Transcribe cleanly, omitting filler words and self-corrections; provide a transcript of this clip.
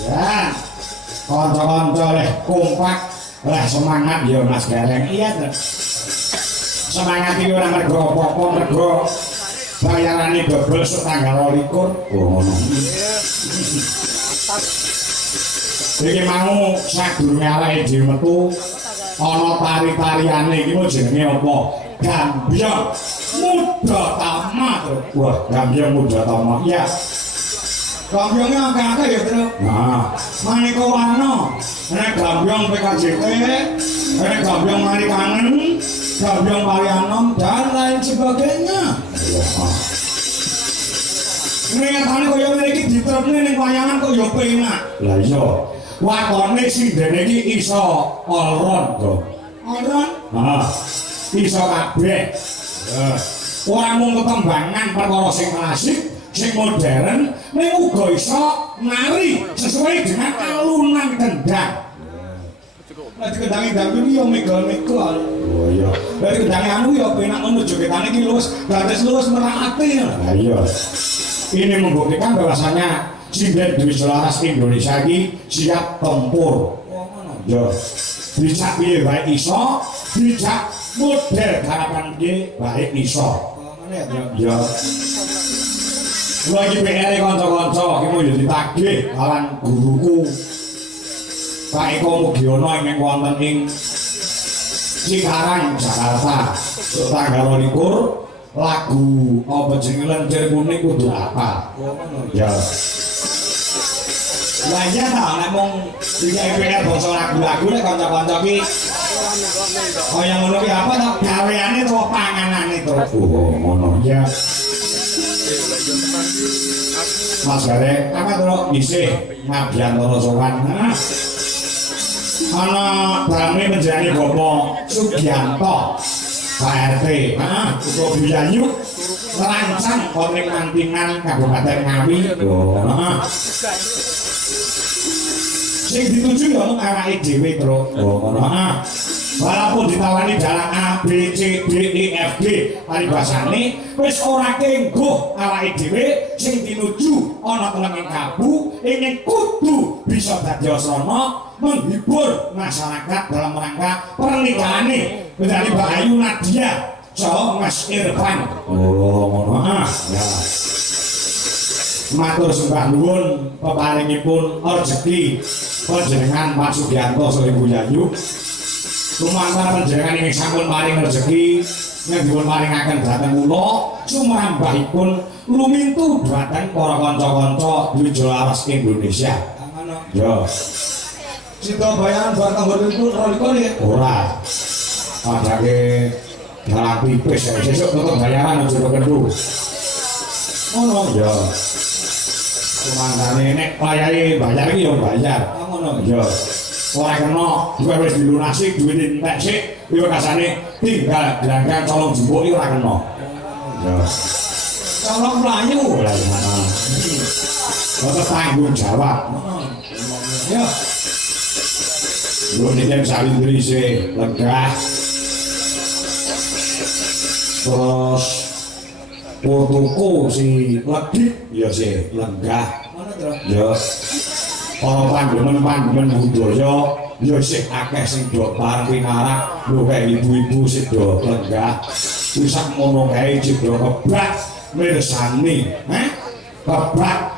Ya. Kanca-kanca leh kompak, leh semangat ya Mas Gareng. Iya to. Semangat iki ora mergo apa-apa, mergo bayarane dobel sok tanggal 22. Oh ngono. Iki mau sadurunge awake dhewe metu ana tari-tariane iki mau jenenge apa? Gambyong Muda Tama. Wah, Gambyong Muda Tama. Iya. Gambyongnya akeh-akeh ya, Tru. Nah, maneka warna. Nek gambyong PKJT, nek gambyong Mari Kangen, gambyong Parianom dan lain sebagainya. Nyatane kaya ngene iki diterapne ning wayangan kok ya penak. Lah iya. Wakone sindene iki iso all round to. All round? Heeh. Iso kabeh. Ora mung ketembangan perkara sing klasik, sing modern, ning uga iso nari sesuai dengan alunan kendang. Lah dikendangi dangdut iki yo mega-mega. Oh iya. Lah dikendangi anu yo penak ngono jogetane iki luwes, gratis luwes merangati. Lah iya. Ini membuktikan bahwasanya sinden Dwi Selaras Indonesia ini siap tempur. Ya, bisa piye baik iso, bisa model harapan piye baik iso. Ya. Lagi PR kanca-kanca iki mau yo ditagih kawan guruku. Pak Eko Mugiono ingkang wonten ing Cikarang Jakarta. Tanggal 22 lagu apa jenenge lenjer kuning kudu apa? Ya. Lah iya ta nek mung iki basa lagu-lagu nek kanca-kanca iki kaya ngono ki apa ta gaweane to panganane to. Oh ngono ya. Mas Gareng, apa to isih ngabiyantara sowan. Ana daleme menjani Bapak Sugianto Pak RT, Ugo Buyayu, merancang Kontrik Mantingan Kabupaten Ngawi. Sing dituju ya mung awake dhewe, Tru. Walaupun ditawani dalam A, B, C, D, E, F, G, paribasane wis ora kengguh awake dhewe sing tinuju ana telenging kabu ingin kudu bisa dadi asrama menghibur masyarakat dalam rangka pernikahannya dari Mbak Ayu Nadia so Mas Irfan. Oh ngono ya. Matur sembah nuwun peparingipun rezeki panjenengan Pak Sugianto Sri Buyayu. Lumantar panjenengan ingkang sampun paring rezeki yen dipun paringaken dhateng kula sumrambahipun lumintu dhateng para kanca-kanca Dwi Selaras Indonesia. Ya. Sida bayaran buat tanggal itu rolikon ya? Ora. Padake dalam pipis sesuk tutup bayaran aja kendu. Ngono ya. Kumangane nek payahe bayar iki ya bayar. Ngono ya. Ora kena duwe wis dilunasi duwe entek sik yo kasane tinggal gelanggang colong jembuk iki ora kena. Ya. Colong mlayu lha ngono. Ora tanggung jawab. Ya. Lu nek sawindri sih legah. Terus putuku si Ledit ya sih lenggah. Ya. Para pandemen budaya ya sih akeh sing do pareng pinarak, lho kae ibu-ibu sing do lenggah. Wis ngono kae jebul kebak mirsani, kebak